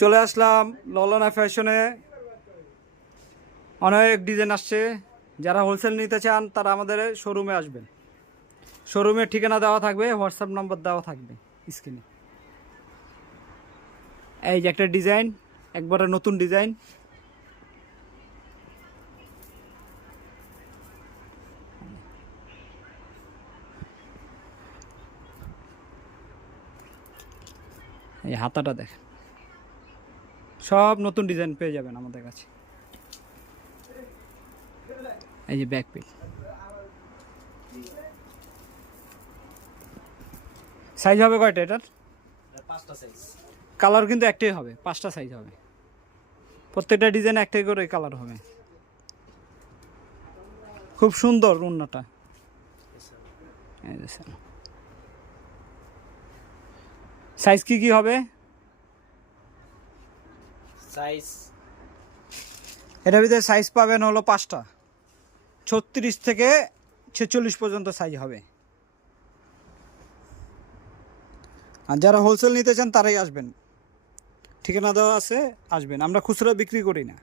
চলে আসলাম ললনা ফ্যাশনে। অনেক ডিজাইন আসছে। যারা হোলসেল নিতে চান তারা আমাদের শোরুমে আসবেন। শোরুমের ঠিকানা দেওয়া থাকবে, হোয়াটসঅ্যাপ নম্বর দেওয়া থাকবে স্ক্রিনে। এই যে একটা ডিজাইন, একবারে নতুন ডিজাইন। এই হাতাটা দেখেন, সব নতুন ডিজাইন পেয়ে যাবেন আমাদের কাছে। এই যে ব্যাক পিস, সাইজ হবে কয়টা এটার? 5টা সাইজ। কালার কিন্তু একটাই হবে, 5টা সাইজ হবে। প্রত্যেকটা ডিজাইন একটাই করে কালার হবে। খুব সুন্দর ওড়নাটা। এই যে স্যার, সাইজ কি হবে? সাইজ এটার ভিতরে সাইজ পাবেন হলো 5টা, 36 থেকে 46 পর্যন্ত সাইজ হবে। আর যারা হোলসেল নিতে চান তারাই আসবেন, ঠিকানা দেওয়া আছে, আসবেন। আমরা খুচরা বিক্রি করি না।